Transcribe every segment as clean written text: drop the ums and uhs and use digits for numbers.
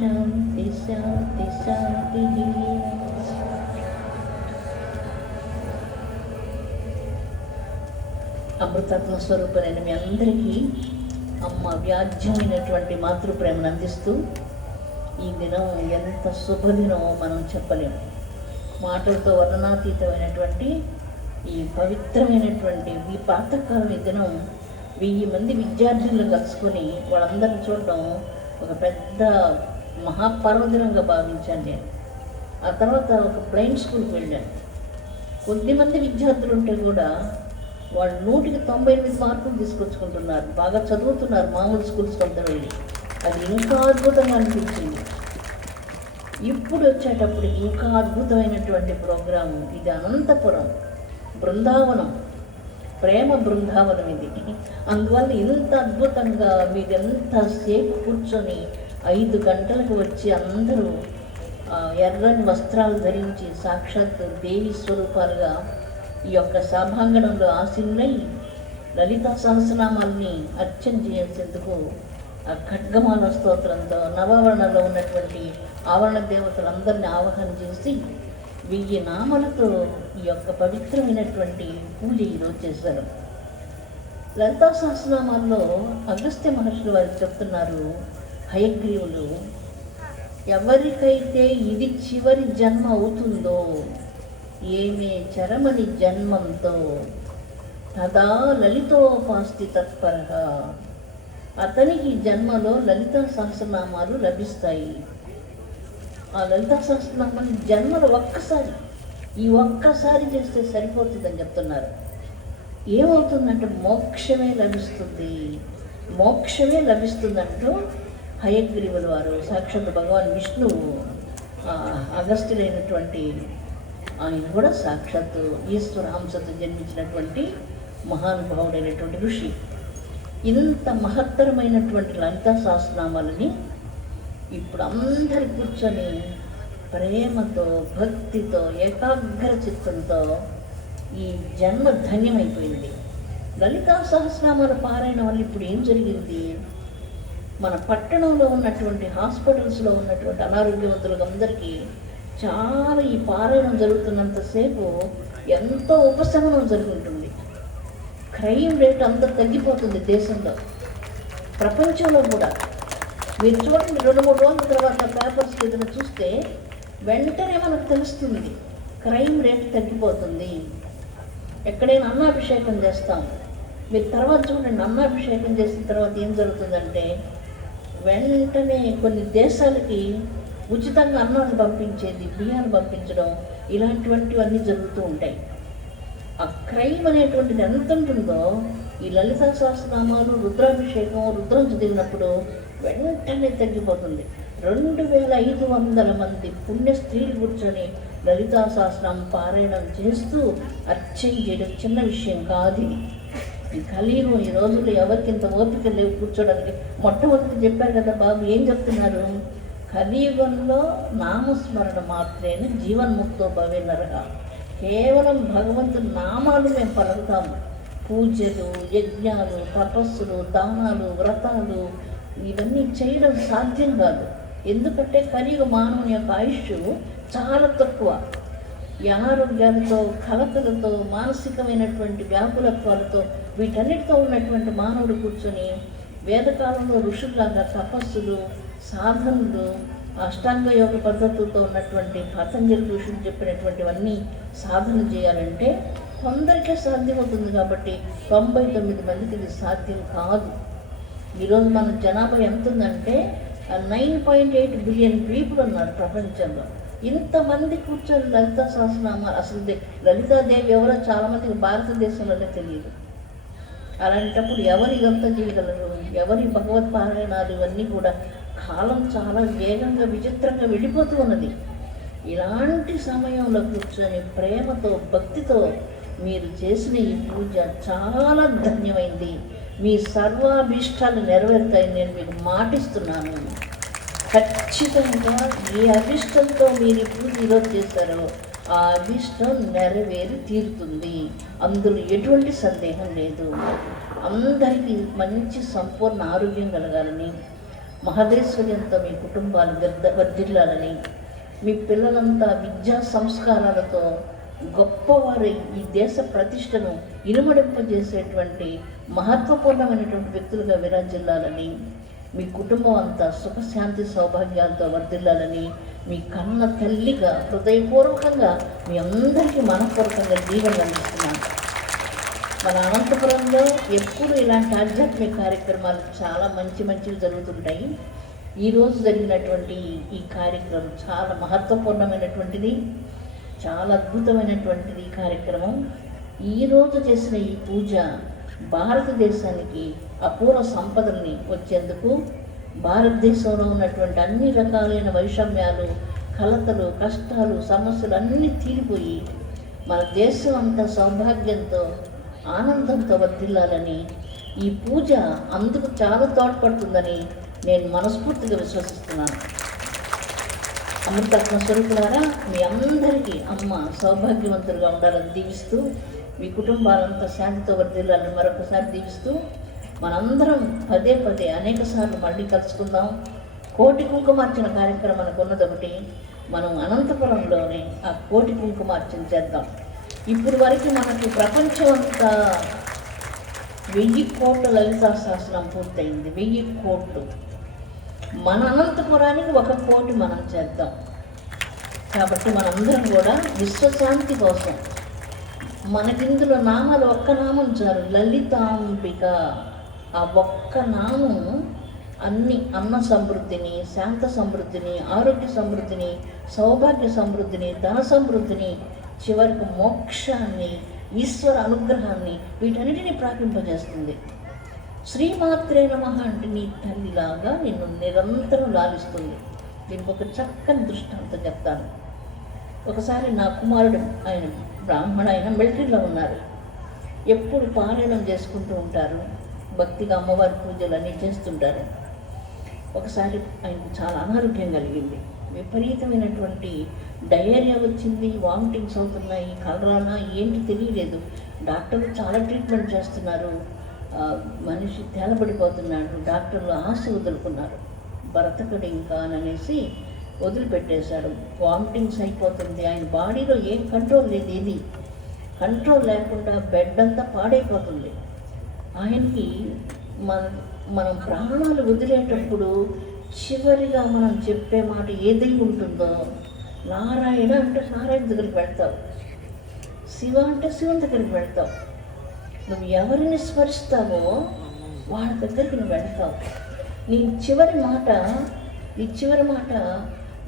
శాంతి శాంతి శాంతి. అమృతత్వ స్వరూపమైన మీ అందరికీ అమ్మ వ్యాజ్యమైనటువంటి మాతృప్రేమను అందిస్తూ ఈ దినం ఎంత శుభదినమో మనం చెప్పలేము. మాటలతో వర్ణనాతీతమైనటువంటి ఈ పవిత్రమైనటువంటి ఈ ప్రాతకాలం ఈ దినం 1000 మంది విద్యార్థులను కలుసుకొని వాళ్ళందరిని చూడడం ఒక పెద్ద మహాపర్వదినంగా భావించాను నేను. ఆ తర్వాత ఒక బ్లైండ్ స్కూల్కి వెళ్ళాను. కొద్దిమంది విద్యార్థులు ఉంటే కూడా వాళ్ళు 100కి 98 మార్కులు తీసుకొచ్చుకుంటున్నారు, బాగా చదువుతున్నారు మామూలు స్కూల్స్ కొంత వెళ్ళి. అది ఇంకా అద్భుతంగా అనిపించింది. ఇప్పుడు వచ్చేటప్పటికి ఇంకా అద్భుతమైనటువంటి ప్రోగ్రాము ఇది. అనంతపురం బృందావనం, ప్రేమ బృందావనం ఇది. అందువల్ల ఇంత అద్భుతంగా మీరు ఎంతసేపు కూర్చొని 5 గంటలకు వచ్చి అందరూ ఎర్రని వస్త్రాలు ధరించి సాక్షాత్ దేవి స్వరూపాలుగా ఈ యొక్క సభాంగణంలో ఆసీనులై లలితా సహస్రనామాల్ని అర్చన చేసేందుకు ఆ ఖడ్గమాల స్తోత్రంతో నవావరణలో ఉన్నటువంటి ఆవరణ దేవతలందరినీ ఆవాహన చేసి 1000 నామాలతో ఈ యొక్క పవిత్రమైనటువంటి పూజ ఈరోజు చేశారు. లలితా సహస్రనామాల్లో అగస్త్య మహర్షులు వారికి చెప్తున్నారు, హయగ్రీవులు, ఎవరికైతే ఇది చివరి జన్మ అవుతుందో ఏమే చరమని జన్మంతో తదా లలితోపాస్తి తత్పరః, అతనికి జన్మలో లలితా సహస్రనామాలు లభిస్తాయి. ఆ లలితా సహస్రనామాలు జన్మలో ఒక్కసారి చేస్తే సరిపోతుందని చెప్తున్నారు. ఏమవుతుందంటే మోక్షమే లభిస్తుందంటూ హయగ్రీవుల వారు సాక్షాత్ భగవాన్ విష్ణువు అగస్త్యుడైనటువంటి ఆయన కూడా సాక్షాత్తు ఈశ్వర హంసతో జన్మించినటువంటి మహానుభావుడైనటువంటి ఋషి. ఇంత మహత్తరమైనటువంటి లలితా సహస్రనామాలని ఇప్పుడు అందరి కూర్చొని ప్రేమతో భక్తితో ఏకాగ్ర చిత్తంతో ఈ జన్మ ధన్యమైపోయింది. లలితా సహస్రనామాల పారాయణ వల్ల ఇప్పుడు ఏం జరిగింది, మన పట్టణంలో ఉన్నటువంటి హాస్పిటల్స్లో ఉన్నటువంటి అనారోగ్యవంతులకు అందరికీ చాలా ఈ పారాయణం జరుగుతున్నంతసేపు ఎంతో ఉపశమనం జరుగుతుంది. క్రైమ్ రేట్ అంతా తగ్గిపోతుంది దేశంలో, ప్రపంచంలో కూడా. మీరు చూడండి, 2-3 రోజుల తర్వాత పేపర్స్ ఏదైనా చూస్తే వెంటనే మనకు తెలుస్తుంది క్రైమ్ రేట్ తగ్గిపోతుంది. ఎక్కడైనా అన్నాభిషేకం చేస్తాం, మీరు తర్వాత చూడండి, అన్నాభిషేకం చేసిన తర్వాత ఏం జరుగుతుందంటే వెంటనే కొన్ని దేశాలకి ఉచితంగా అన్నాన్ని పంపించేది, బియ్యాన్ని పంపించడం, ఇలాంటివన్నీ జరుగుతూ ఉంటాయి. ఆ క్రైమ్ అనేటువంటిది ఎంత ఉంటుందో ఈ లలితా సహస్రనామాలు రుద్రాభిషేకం రుద్రం చదివినప్పుడు వెంటనే తగ్గిపోతుంది. 2500 మంది పుణ్య స్త్రీలు కూర్చొని లలితా సహస్రనామం పారాయణం చేస్తూ అర్చన చేయడం చిన్న విషయం కాదు. ఈ కలియుగం ఈ రోజుల్లో ఎవరికి ఇంత ఓపిక లేవు కూర్చోడానికి. మొట్టమొదటి చెప్పారు కదా బాబు, ఏం చెప్తున్నారు, కలియుగంలో నామస్మరణ మాత్రేనే జీవన్ముక్తో భవే నరః. కేవలం భగవంతుని నామాలు మేము పలుకుతాము. పూజలు, యజ్ఞాలు, తపస్సులు, దానాలు, వ్రతాలు ఇవన్నీ చేయడం సాధ్యం కాదు. ఎందుకంటే కలియుగ మానవుని యొక్క ఆయుష్ చాలా తక్కువ. ఈ అనారోగ్యాలతో, కలతలతో, మానసికమైనటువంటి వ్యాకులత్వాలతో వీటన్నిటితో ఉన్నటువంటి మానవుడు కూర్చొని వేదకాలంలో ఋషుల్లాగా తపస్సులు, సాధనలు, అష్టాంగ యోగ పద్ధతులతో ఉన్నటువంటి పతంజలి ఋషులు చెప్పినటువంటివన్నీ సాధన చేయాలంటే కొందరికే సాధ్యమవుతుంది. కాబట్టి 99 మందికి ఇది సాధ్యం కాదు. ఈరోజు మన జనాభా ఎంత ఉందంటే 9.8 బిలియన్ పీపుల్ ఉన్నారు ప్రపంచంలో. ఇంతమంది కూర్చొని లలితా సహస్రనామాలు, అసలు లలితాదేవి ఎవరో చాలామందికి భారతదేశంలోనే తెలియదు. అలాంటప్పుడు ఎవరు ఇదంతా చేయగలరు? ఎవరి భగవత్ పారాయణాలు ఇవన్నీ కూడా కాలం చాలా వేగంగా విచిత్రంగా వెళ్ళిపోతూ ఉన్నది. ఇలాంటి సమయంలో కూర్చొని ప్రేమతో భక్తితో మీరు చేసిన ఈ పూజ చాలా ధన్యమైంది. మీ సర్వాభీష్టాలు నెరవేరుతాయని నేను మీకు మాటిస్తున్నాను. ఖచ్చితంగా ఏ అభిష్టంతో మీరు ఈ పూజ ఈరోజు చేశారో ఆ అభిష్టం నెరవేరి తీరుతుంది. అందులో ఎటువంటి సందేహం లేదు. అందరికీ మంచి సంపూర్ణ ఆరోగ్యం కలగాలని, మహదేశ్వర్యంతో మీ కుటుంబాలు వర్ధిల్లాలని, మీ పిల్లలంతా విద్యా సంస్కారాలతో గొప్పవారి ఈ దేశ ప్రతిష్టను ఇనుమడింపజేసేటువంటి మహత్వపూర్ణమైనటువంటి వ్యక్తులుగా విరాజిల్లాలని, మీ కుటుంబం అంతా సుఖశాంతి సౌభాగ్యాలతో వర్ధిల్లాలని మీ కన్న తల్లిగా హృదయపూర్వకంగా మీ అందరికీ మనపూర్వకంగా దీవెనలు అందిస్తున్నాను. మన అనంతపురంలో ఎప్పుడు ఇలాంటి ఆధ్యాత్మిక కార్యక్రమాలు చాలా మంచివి జరుగుతుంటాయి. ఈరోజు జరిగినటువంటి ఈ కార్యక్రమం చాలా మహత్వపూర్ణమైనటువంటిది, చాలా అద్భుతమైనటువంటిది ఈ కార్యక్రమం. ఈరోజు చేసిన ఈ పూజ భారతదేశానికి అపూర్వ సంపదల్ని వచ్చేందుకు, భారతదేశంలో ఉన్నటువంటి అన్ని రకాలైన వైషమ్యాలు, కలతలు, కష్టాలు, సమస్యలు అన్నీ తీరిపోయి మన దేశం అంతా సౌభాగ్యంతో ఆనందంతో వర్ధిల్లాలని, ఈ పూజ అందుకు చాలా తోడ్పడుతుందని నేను మనస్ఫూర్తిగా విశ్వసిస్తున్నాను. అమృతాత్మ స్వరూపులారా, మీ అందరికీ అమ్మ సౌభాగ్యవంతులుగా ఉండాలని దీవిస్తూ, మీ కుటుంబాలంతా శాంతితో వర్ధిల్లాలని మరొకసారి దీవిస్తూ, మనందరం పదే అనేక సార్లు మళ్ళీ కలుసుకుందాం. కోటి కుంకుమార్చన కార్యక్రమం మనకు ఉన్నదొకటి. మనం అనంతపురంలోనే ఆ కోటి కుంకుమార్చన చేద్దాం. ఇప్పుడు వరకు మనకు ప్రపంచం అంతా 1000 కోట్ల లలితా సహస్రం పూర్తయింది. 1000 కోట్లు. మన అనంతపురానికి 1 కోటి మనం చేద్దాం. కాబట్టి మనందరం కూడా విశ్వశాంతి కోసం మనకిందులో నామాలు ఒక్క నామం చాలు, లలితాంబిక. ఆ ఒక్క నామం అన్న సమృద్ధిని, శాంత సమృద్ధిని, ఆరోగ్య సమృద్ధిని, సౌభాగ్య సమృద్ధిని, ధన సమృద్ధిని, చివరికి మోక్షాన్ని, ఈశ్వర అనుగ్రహాన్ని, వీటన్నిటిని ప్రాపింపజేస్తుంది. శ్రీమాత్రే నమః అంటే నీ తల్లిలాగా నిన్ను నిరంతరం లాలిస్తుంది. దీనికి ఒక చక్కని దృష్టాంతం చెప్తాను. ఒకసారి నా కుమారుడు, ఆయన బ్రాహ్మణ, ఆయన మిలిటరీలో ఉన్నారు. ఎప్పుడు పారాయణం చేసుకుంటూ ఉంటారు, భక్తిగా అమ్మవారి పూజలు అన్నీ చేస్తుంటారు. ఒకసారి ఆయనకు చాలా అనారోగ్యం కలిగింది. విపరీతమైనటువంటి డయేరియా వచ్చింది, వామిటింగ్స్ అవుతున్నాయి, కలరానా ఏంటి తెలియలేదు. డాక్టర్లు చాలా ట్రీట్మెంట్ చేస్తున్నారు, మనిషి తేలబడిపోతున్నాడు. డాక్టర్లు ఆశ వదులుకున్నారు, బ్రతకడు ఇంకా అనేసి వదిలిపెట్టేశాడు. వామిటింగ్స్ అయిపోతుంది, ఆయన బాడీలో ఏం కంట్రోల్ లేదు, ఏది కంట్రోల్ లేకుండా బెడ్ అంతా పాడైపోతుంది. ఆయనకి మనం ప్రాణాలు వదిలేటప్పుడు చివరిగా మనం చెప్పే మాట ఏదై ఉంటుందో, నారాయణ అంటే నారాయణ దగ్గరికి వెళ్తావు, శివ అంటే శివుని దగ్గరికి వెళ్తావు. నువ్వు ఎవరిని స్మరిస్తావో వాళ్ళ దగ్గరికి నువ్వు వెళ్తావు. నీ చివరి మాట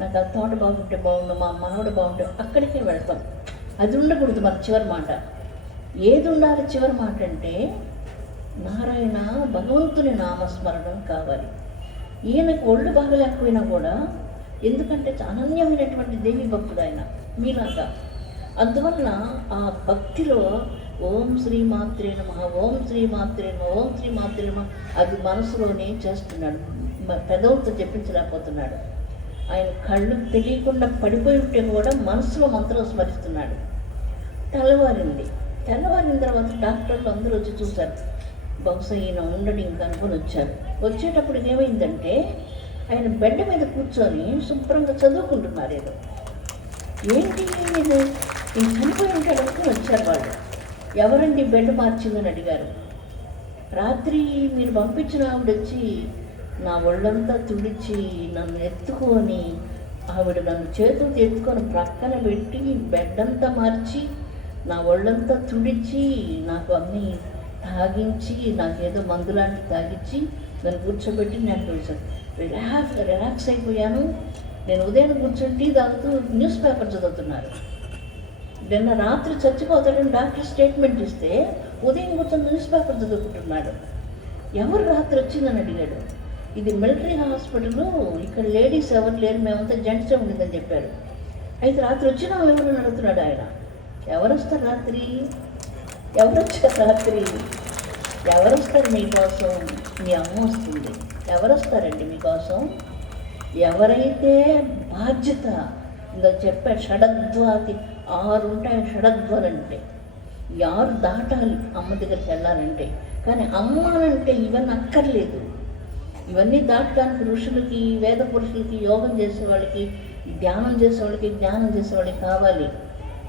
నాకు ఆ తోట బాగుంటే బాగుండు, మా మనవడు బాగుంటే అక్కడికే వెళ్తాం. అది ఉండకూడదు మన చివరి మాట. ఏది ఉండాలి చివరి మాట అంటే నారాయణ, భగవంతుని నామస్మరణం కావాలి. ఈయనకు ఒళ్ళు బాగలేకపోయినా కూడా, ఎందుకంటే అనన్యమైనటువంటి దేవి భక్తుడు ఆయన మీలాగా. అందువలన ఆ భక్తిలో ఓం శ్రీమాత్రే నమః, ఓం శ్రీమాత్రే నమః, ఓం శ్రీమాత్రే నమః అది మనసులోనే చేస్తున్నాడు, పెదవులతో చెప్పించలేకపోతున్నాడు. ఆయన కళ్ళు తెలియకుండా పడిపోయి ఉంటే కూడా మనసులో మంత్రం స్మరిస్తున్నాడు. తెల్లవారిన తర్వాత డాక్టర్లు అందరూ వచ్చి చూశారు. బహుశా ఈయన ఉండడు ఇంకా అనుకుని వచ్చారు. వచ్చేటప్పుడు ఏమైందంటే ఆయన బెడ్ మీద కూర్చొని శుభ్రంగా చదువుకుంటున్నారు. ఏంటి నేను చనిపోయి ఉంటాడు అనుకుని వచ్చారు వాళ్ళు. ఎవరండి బెడ్ మార్చిందని అడిగారు. రాత్రి మీరు పంపించిన ఆవిడ వచ్చి నా ఒళ్ళంతా తుడిచి నన్ను ఎత్తుకొని, ఆవిడ నన్ను చేతులు ఎత్తుకొని ప్రక్కన పెట్టి బెడ్ అంతా మార్చి నా ఒళ్ళంతా తుడిచి నాకు అన్నీ తాగించి, నాకేదో మందులాంటి తాగించి నన్ను కూర్చోబెట్టి నేను రిలాక్స్ అయిపోయాను. నేను ఉదయం కూర్చొని టీ తాగుతూ న్యూస్ పేపర్ చదువుతున్నారు. నిన్న రాత్రి చచ్చిపోతాడని డాక్టర్ స్టేట్మెంట్ ఇస్తే ఉదయం కూర్చొని న్యూస్ పేపర్ చదువుకుంటున్నాడు. ఎవరు రాత్రి వచ్చిందని అడిగాడు. ఇది మిలిటరీ హాస్పిటల్, ఇక్కడ లేడీస్ ఎవరు లేరు, మేమంతా జెంట్సే ఉండిందని చెప్పారు. అయితే రాత్రి వచ్చినా ఎవరు అడుగుతున్నాడు ఆయన. ఎవరు వస్తారు రాత్రి? ఎవరు వస్తారు మీకోసం? మీ అమ్మ వస్తుంది. ఎవరు వస్తారండి మీకోసం? ఎవరైతే బాధ్యత ఇందో చెప్పాడు, షడద్వాతి 6 ఉంటాయి. షడద్వాలు అంటే 6 దాటాలి అమ్మ దగ్గరికి వెళ్ళాలంటే. కానీ అమ్మ అంటే ఇవన్నీ అక్కర్లేదు. ఇవన్నీ దాటడానికి ఋషులకి, వేద పురుషులకి, యోగం చేసేవాళ్ళకి, ధ్యానం చేసేవాళ్ళకి, జ్ఞానం చేసేవాళ్ళకి కావాలి.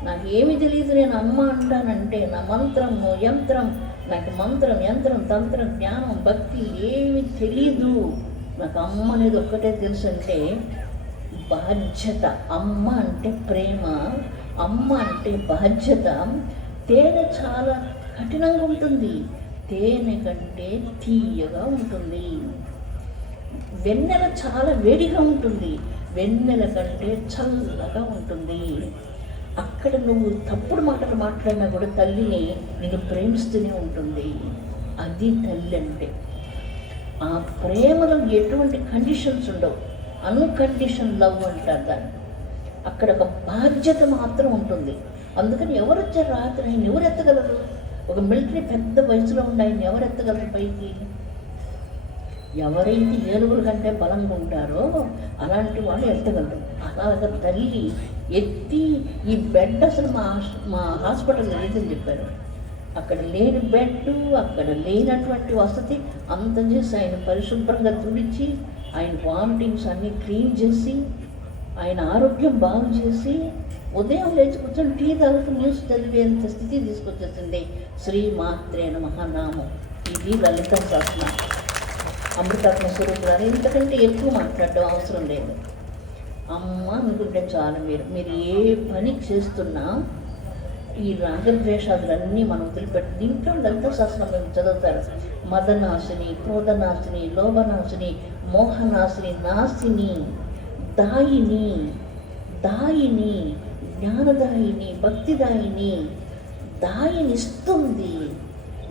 నాకు ఏమి తెలియదు, నేను అమ్మ అంటానంటే నా మంత్రము యంత్రం, నాకు మంత్రం యంత్రం తంత్రం జ్ఞానం భక్తి ఏమి తెలీదు. నాకు అమ్మ అనేది ఒక్కటే తెలుసు అంటే బాధ్యత. అమ్మ అంటే ప్రేమ, అమ్మ అంటే బాధ్యత. తేనె చాలా కఠినంగా ఉంటుంది, తేనె కంటే తీయగా ఉంటుంది. వెన్నెల చాలా వేడిగా ఉంటుంది, వెన్నెల కంటే చల్లగా ఉంటుంది. అక్కడ నువ్వు తప్పుడు మాటలు మాట్లాడినా కూడా తల్లిని నేను ప్రేమిస్తూనే ఉంటుంది. అది తల్లి అంటే. ఆ ప్రేమలో ఎటువంటి కండిషన్స్ ఉండవు, అన్కండిషన్ లవ్ అంటారు దాన్ని. అక్కడ ఒక బాధ్యత మాత్రం ఉంటుంది. అందుకని ఎవరు వచ్చారు రాత్రి, ఆయన ఎవరు ఎత్తగలరు? ఒక మిలిటరీ పెద్ద వయసులో ఉండి ఆయన ఎవరు ఎత్తగలరు పైకి? ఎవరైతే ఏనుగుల కంటే బలంగా ఉంటారో అలాంటి వాళ్ళు ఎత్తగలరు. అలాగ తల్లి ఎత్తి ఈ బెడ్ అసలు మా హాస్పిటల్లో లేదని చెప్పారు. అక్కడ లేని బెడ్, అక్కడ లేనటువంటి వసతి అంత చేసి ఆయన పరిశుభ్రంగా తుడిచి, ఆయన వామిటింగ్స్ అన్నీ క్లీన్ చేసి, ఆయన ఆరోగ్యం బాగు చేసి, ఉదయం లేచి కూర్చొని టీ తాగుతూ న్యూస్ చదివేంత స్థితి తీసుకొచ్చేసింది. శ్రీ మాత్రే నమః నామం. ఇది లలిత సహస్రనామం. అమృతాత్మ స్వరూపులు ఇంతకంటే ఎక్కువ మాట్లాడడం అవసరం లేదు. అమ్మ అనుకుంటే చాలు. మీరు ఏ పని చేస్తున్నా ఈ రాగద్వేషాదులన్నీ మనం వదిలిపెట్టి దీంట్లో లలిత సహస్రనామం చదువుతారు. మదనాశిని, క్రోధనాశిని, లోభనాశిని, మోహనాశిని, నాశిని, దాయిని, దాయిని, జ్ఞానదాయిని, భక్తిదాయిని. దాయినిస్తుంది,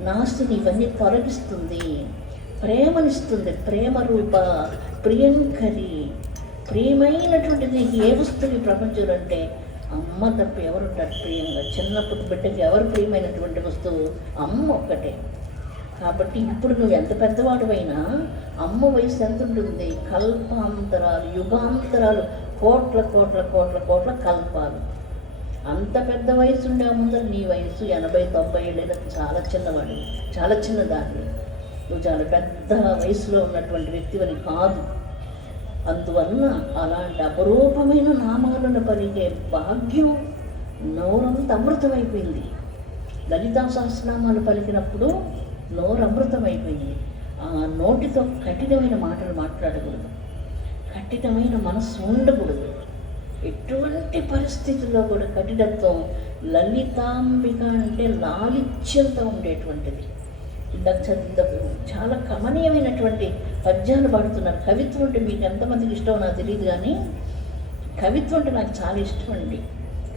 నాశిని ఇవన్నీ తొలగిస్తుంది, ప్రేమనిస్తుంది, ప్రేమ రూప, ప్రియంకరి. ప్రియమైనటువంటిది నీకు ఏ వస్తువు ఈ ప్రపంచంలో అంటే అమ్మ తప్ప ఎవరుంటారు ప్రియంగా? చిన్నప్పుడు బిడ్డకి ఎవరు ప్రియమైనటువంటి వస్తువు? అమ్మ ఒక్కటే. కాబట్టి ఇప్పుడు నువ్వు ఎంత పెద్దవాడువైనా అమ్మ వయసు ఎంత ఉంటుంది? కల్పాంతరాలు, యుగాంతరాలు, కోట్ల కోట్ల కోట్ల కోట్ల కల్పాలు. అంత పెద్ద వయసు ఉండే ముందర నీ వయసు 80-90 ఏళ్ళైనా చాలా చిన్నవాడు, చాలా చిన్నదాన్ని. నువ్వు చాలా పెద్ద వయసులో ఉన్నటువంటి వ్యక్తివని కాదు. అందువలన అలాంటి అపరూపమైన నామాలను పలికే భాగ్యం నోరంతా అమృతమైపోయింది. లలితా సహస్రనామాలు పలికినప్పుడు నోరు అమృతమైపోయింది. ఆ నోటితో కఠినమైన మాటలు మాట్లాడకూడదు, కఠినమైన మనస్సు ఉండకూడదు. ఎటువంటి పరిస్థితుల్లో కూడా కఠినత్వం. లలితాంబిక అంటే లాలిత్యంతో ఉండేటువంటిది. ఇందాక చాలా కమనీయమైనటువంటి పద్యాలు పాడుతున్నారు. కవిత్వం అంటే మీకు ఎంతమందికి ఇష్టమో నాకు తెలియదు, కానీ కవిత్వం అంటే నాకు చాలా ఇష్టం అండి.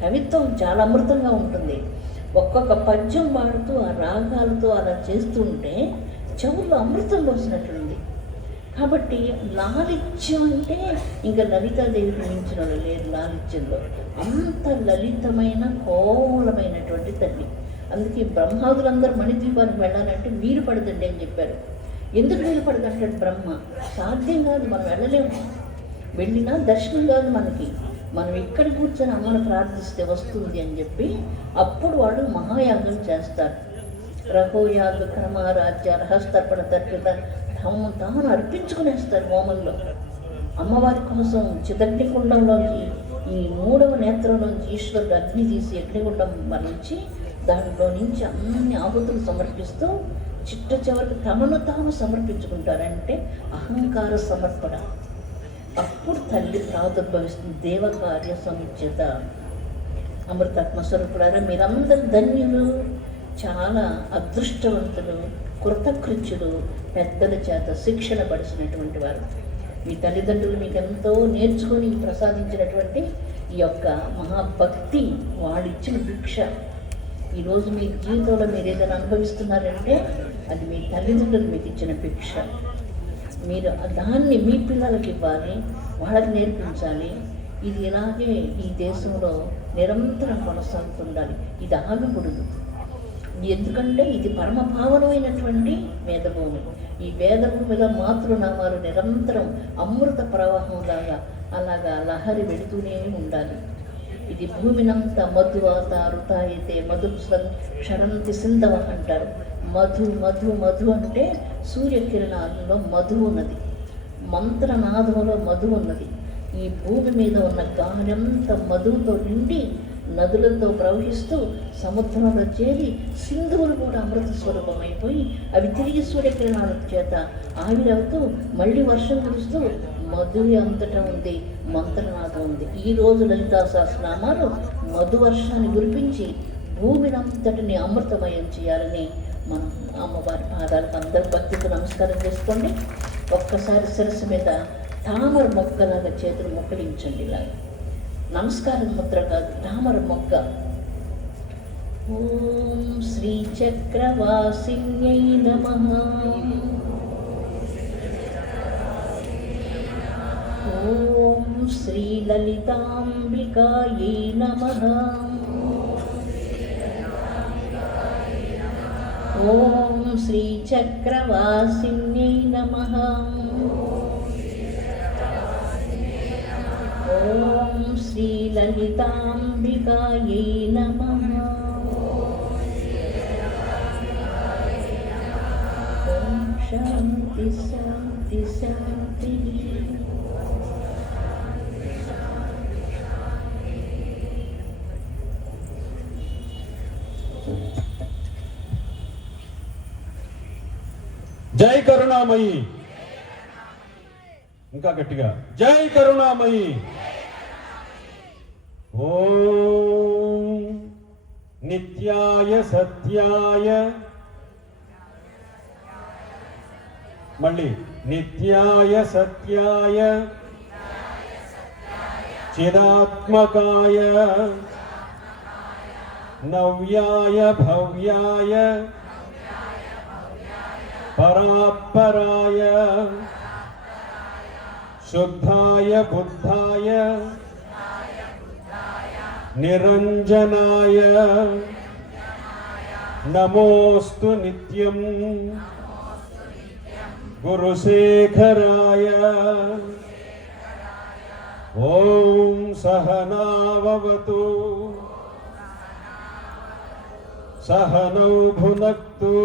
కవిత్వం చాలా అమృతంగా ఉంటుంది. ఒక్కొక్క పద్యం పాడుతూ ఆ రాగాలతో అలా చేస్తుంటే చెవుల్లో అమృతం పోసినట్లుంది. కాబట్టి లాలిత్యం అంటే ఇంకా లలితాదేవికి మించిన వాళ్ళు లేరు లాలిత్యంలో. అంత లలితమైన కోమలమైనటువంటి తల్లి. అందుకే బ్రహ్మాదులందరూ మణిద్వీపానికి వెళ్ళాలంటే వీలు పడదండి అని చెప్పారు. ఎందుకు వీలు పడదంటాడు బ్రహ్మ? సాధ్యం కాదు, మనం వెళ్ళలేము. వెళ్ళినా దర్శనం కాదు మనకి. మనం ఇక్కడ కూర్చొని అమ్మను ప్రార్థిస్తే వస్తుంది అని చెప్పి అప్పుడు వాళ్ళు మహాయాగం చేస్తారు. రఘోయాగ క్రమారాజ్య రహస్తర్పణ తర్పిత తాను అర్పించుకునేస్తారు హోమంలో. అమ్మవారి కోసం చిదగ్నికుండంలోంచి ఈ 3వ నేత్రంలోంచి ఈశ్వరుడు అగ్ని తీసి అగ్నిగుండం మరణించి దాంట్లో నుంచి అన్ని ఆహుతులు సమర్పిస్తూ చిట్ట చివరికి తమను తాము సమర్పించుకుంటారంటే అహంకార సమర్పణ. అప్పుడు తల్లి ప్రాదుర్భవిస్తుంది. దేవకార్య సముచ్యత. అమృతాత్మ స్వరూపులారా, మీరందరూ ధన్యులు, చాలా అదృష్టవంతులు, కృతకృత్యులు, పెద్దల చేత శిక్షణ పడిచినటువంటి వారు. మీ తల్లిదండ్రులు మీకు ఎంతో నేర్చుకొని ప్రసాదించినటువంటి ఈ యొక్క మహాభక్తి వాడిచ్చిన భిక్ష. ఈరోజు మీ జీవితంలో మీరు ఏదైనా అనుభవిస్తున్నారంటే అది మీ తల్లిదండ్రులు మీకు ఇచ్చిన భిక్ష. మీరు దాన్ని మీ పిల్లలకి ఇవ్వాలి, వాళ్ళకి నేర్పించాలి. ఇది ఇలాగే ఈ దేశంలో నిరంతరం కొనసాగుతుండాలి. ఇది ఆగకూడదు. ఎందుకంటే ఇది పరమభావనమైనటువంటి వేదభూమి. ఈ వేదభూమిలో మాతృనామాలు నిరంతరం అమృత ప్రవాహంలాగా అలాగా లహరి వెడుతూనే ఉండాలి. ఇది భూమినంతా మధువాత రుతాయితే మధు క్షరంతి సింధవ అంటారు. మధు మధు మధు అంటే సూర్యకిరణాలలో మధు ఉన్నది. మంత్రనాదంలో మధు ఉన్నది. ఈ భూమి మీద ఉన్న గానంత మధువుతో నిండి నదులతో ప్రవహిస్తూ సముద్రంలో చేరి సింధువులు కూడా అమృత స్వరూపమైపోయి అవి తిరిగి సూర్యకిరణాల చేత ఆవిరవుతూ మళ్ళీ వర్షం కురుస్తూ మధువి అంతటా ఉంది, మంత్రనాదం ఉంది. ఈరోజు లలితా సహస్రనామాలు మధు వర్షాన్ని కురిపించి భూమినంతటిని అమృతమయం చేయాలని మనం అమ్మవారి పాదాలకు అందరూ భక్తితో నమస్కారం చేసుకోండి. ఒక్కసారి శిరస్సు మీద తామర మొక్కలాగా చేతులు మొక్కలించండి. ఇలాగా నమస్కారం ముద్ర కాదు, తామర మొక్క. ఓం శ్రీ చక్రవాసిన్యై నమః. ఓం శ్రీ లలితాంబికాయై నమః. ఓం శ్రీ చక్రవాసిన్యై నమః. ఓం శ్రీ లలితాంబికాయై నమః. ఓం శాంతి శాంతి శాంతి. జై కరుణామయి. ఇంకా గట్టిగా జై కరుణామయి. ఓం నిత్యాయ సత్యాయ, మళ్ళీ నిత్యాయ సత్యాయ చిదాత్మకాయ నవ్యాయ భవ్యాయ పరాత్పరాయ శుద్ధాయ బుద్ధాయ నిరంజనాయ నమోస్తు నిత్యం గురుశేఖరాయ. ఓం సహనావవతు సహనౌ భునక్తు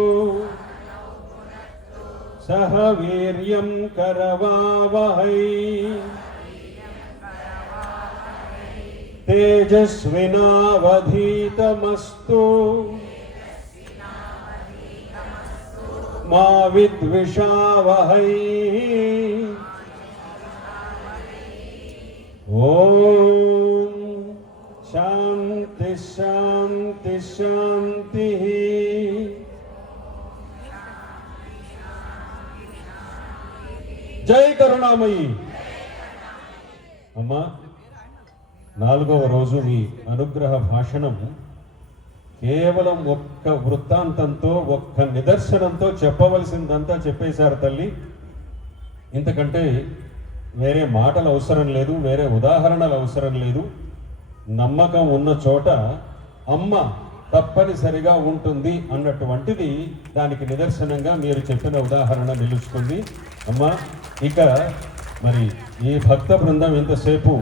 సహ వీర్యం కరవావహై తేజస్వినావధీతమస్తు మా విద్విషావహై. ఓం శాంతి శాంతి శాంతి. జై కరుణామయి. అమ్మా, 4వ రోజు మీ అనుగ్రహ భాషణం కేవలం ఒక్క వృత్తాంతంతో, ఒక్క నిదర్శనంతో చెప్పవలసిందంతా చెప్పేశారు తల్లి. ఇంతకంటే వేరే మాటలు అవసరం లేదు, వేరే ఉదాహరణలు అవసరం లేదు. నమ్మకం ఉన్న చోట అమ్మ తప్పనిసరిగా ఉంటుంది అన్నటువంటిది దానికి నిదర్శనంగా మీరు చెప్పిన ఉదాహరణ నిలుస్తుంది. అమ్మ, ఇక మరి ఈ భక్త బృందం ఇంతసేపు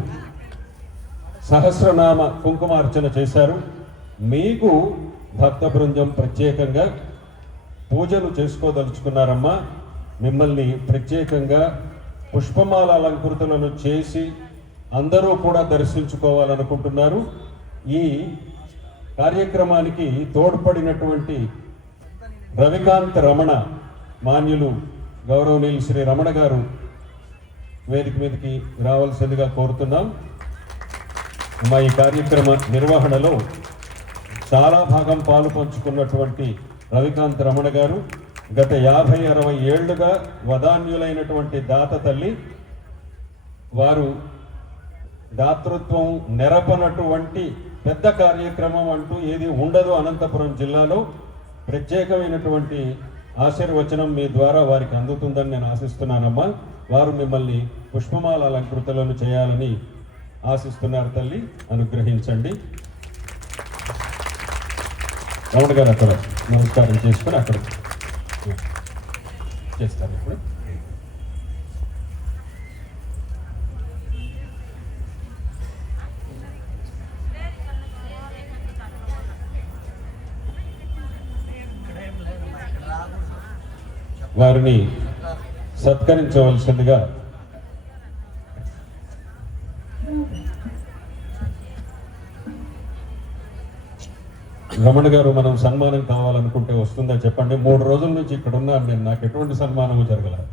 సహస్రనామ కుంకుమార్చన చేశారు. మీకు భక్త బృందం ప్రత్యేకంగా పూజలు చేసుకోదలుచుకున్నారమ్మా. మిమ్మల్ని ప్రత్యేకంగా పుష్పమాల అలంకృతులను చేసి అందరూ కూడా దర్శించుకోవాలనుకుంటున్నారు. ఈ కార్యక్రమానికి తోడ్పడినటువంటి రవికాంత్ రమణ మాన్యులు గౌరవనీయులు శ్రీ రమణ గారు వేదిక మీదకి రావాల్సిందిగా కోరుతున్నాం. మా ఈ కార్యక్రమ నిర్వహణలో చాలా భాగం పాలు పంచుకున్నటువంటి రవికాంత్ రమణ గారు గత 50-60 ఏళ్లుగా వదాన్యులైనటువంటి దాత తల్లి. వారు దాతృత్వం నెరపనటువంటి పెద్ద కార్యక్రమం అంటూ ఏది ఉండదు అనంతపురం జిల్లాలో. ప్రత్యేకమైనటువంటి ఆశీర్వచనం మీ ద్వారా వారికి అందుతుందని నేను ఆశిస్తున్నానమ్మా. వారు మిమ్మల్ని పుష్పమాల అలంకృతులను చేయాలని ఆశిస్తున్నారు తల్లి, అనుగ్రహించండి. రమణ గారు అక్కడ నమస్కారం చేసుకుని అక్కడ చేస్తారు. ఇప్పుడు వారిని సత్కరించవలసిందిగా రమణ గారు, మనం సన్మానం కావాలనుకుంటే వస్తుందా చెప్పండి. 3 రోజుల నుంచి ఇక్కడ ఉన్నాను నేను, నాకు ఎటువంటి సన్మానము జరగలేదు.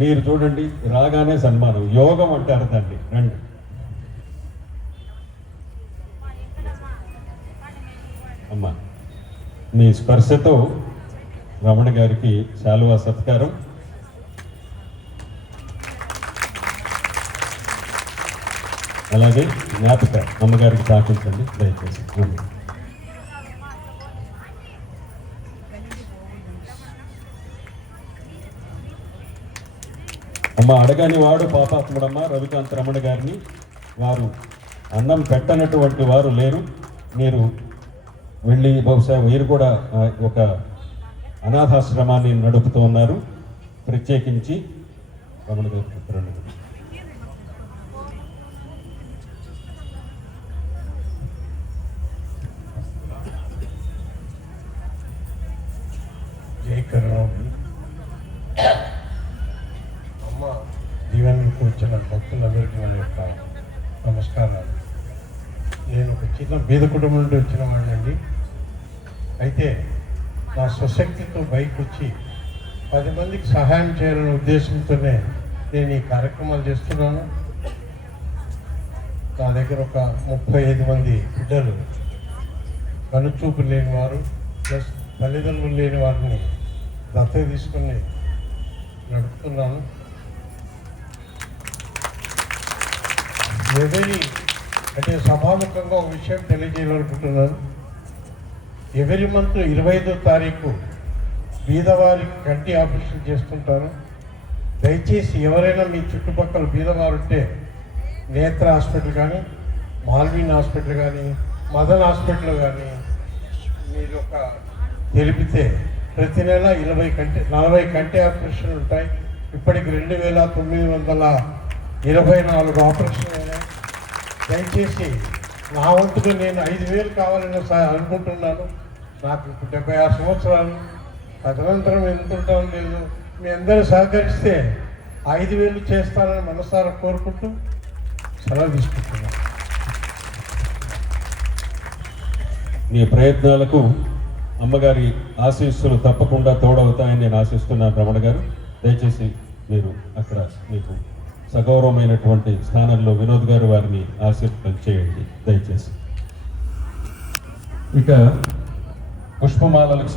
మీరు చూడండి, రాగానే సన్మానం. యోగం అంటే అర్థండి. రండి. అమ్మా, మీ స్పర్శతో రమణ గారికి శాలువా సత్కారం. అలాగే జ్ఞాపిక అమ్మగారికి తాకించండి దయచేసి. అమ్మ, అడగని వాడు పాపాత్ముడమ్మ రవికాంత్ రమణ గారిని. వారు అన్నం పెట్టనటువంటి వారు లేరు. మీరు వెళ్ళి, బహుశా మీరు కూడా ఒక అనాథాశ్రమాన్ని నడుపుతూ ఉన్నారు. ప్రత్యేకించి రమణ గారి పుత్రులు. జై కరుణామణి. అమ్మ దీవెనకు వచ్చిన భక్తులందరికీ మన యొక్క నమస్కారాలు. నేను ఒక చిన్న బీద కుటుంబం నుండి వచ్చిన వాడినండి. అయితే నా స్వశక్తితో బయటకు వచ్చి 10 మందికి సహాయం చేయాలనే ఉద్దేశంతోనే నేను ఈ కార్యక్రమాలు చేస్తున్నాను. నా దగ్గర ఒక 35 మంది బిడ్డలు, కనుచూపు లేని వారు ప్లస్ తల్లిదండ్రులు లేని వారిని దత్తత తీసుకుని నడుపుతున్నాను. అంటే సభాముఖంగా ఒక విషయం తెలియజేయాలనుకుంటున్నాను. ఎవరి మంత్ 25వ తారీఖు బీదవారికి కంటి ఆపరేషన్ చేస్తుంటారు. దయచేసి ఎవరైనా మీ చుట్టుపక్కల బీదవారు ఉంటే నేత్ర హాస్పిటల్ కానీ, మాల్వీన్ హాస్పిటల్ కానీ, మదన్ హాస్పిటల్ కానీ మీరు ఒక తెలిపితే ప్రతి నెల 40 కంటి ఆపరేషన్లు ఉంటాయి. ఇప్పటికి 2924 ఆపరేషన్లు అయినాయి. దయచేసి నా వంతుగా నేను 5,000 కావాలని అనుకుంటున్నాను. నాకు ఇప్పుడు 76 సంవత్సరాలు. తదనంతరం ఎంత ఉంటాను లేదు. మీ అందరూ సహకరిస్తే 5,000 చేస్తానని మనసారా కోరుకుంటూ సెలవు తీసుకుంటున్నాను. మీ ప్రయత్నాలకు అమ్మగారి ఆశీస్సులు తప్పకుండా తోడవుతాయని నేను ఆశిస్తున్నాను. రమణ గారు, దయచేసి మీరు అక్కడ మీకు సగౌరవమైనటువంటి స్థానంలో వినోద్ గారు వారిని ఆశీర్వదం చేయండి దయచేసి. ఇక పుష్పమాలలకు